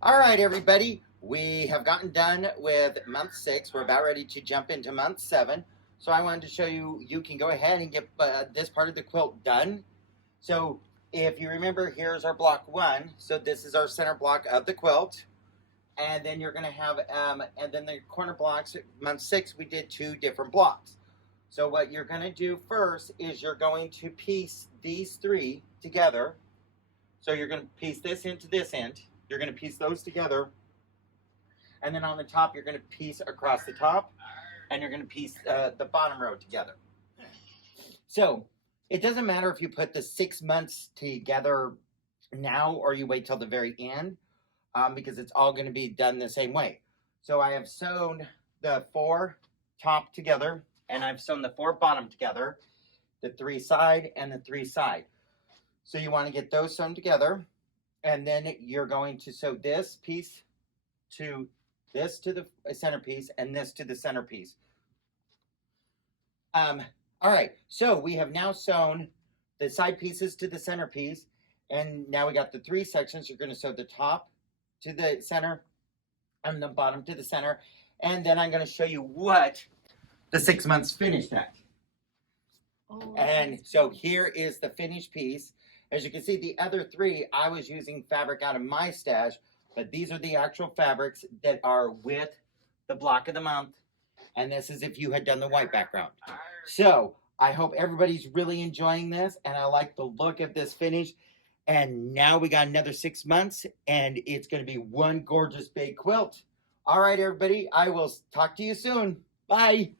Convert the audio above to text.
All right, everybody, we have gotten done with month 6. We're about ready to jump into month 7. So I wanted to show you, you can go ahead and get this part of the quilt done. So if you remember, here's our block 1. So this is our center block of the quilt. And then you're going to have, and then the corner blocks, month 6, we did 2 different blocks. So what you're going to do first is you're going to piece these 3 together. So you're going to piece this into this end. You're going to piece those together. And then on the top, you're going to piece across the top. And you're going to piece the bottom row together. So it doesn't matter if you put the 6 months together now or you wait till the very end. Because it's all going to be done the same way. So I have sewn the 4 top together. And I've sewn the 4 bottom together. The 3 side and the 3 side. So you want to get those sewn together. And then you're going to sew this piece to this to the centerpiece and this to the centerpiece. All right, so we have now sewn the side pieces to the centerpiece, and now we got the 3 sections. You're going to sew the top to the center and the bottom to the center, and then I'm going to show you what the 6 months finished at. And so here is the finished piece. As you can see, the other 3, I was using fabric out of my stash, but these are the actual fabrics that are with the block of the month. And this is if you had done the white background. So I hope everybody's really enjoying this, and I like the look of this finish. And now we got another 6 months, and it's going to be one gorgeous big quilt. All right, everybody, I will talk to you soon. Bye.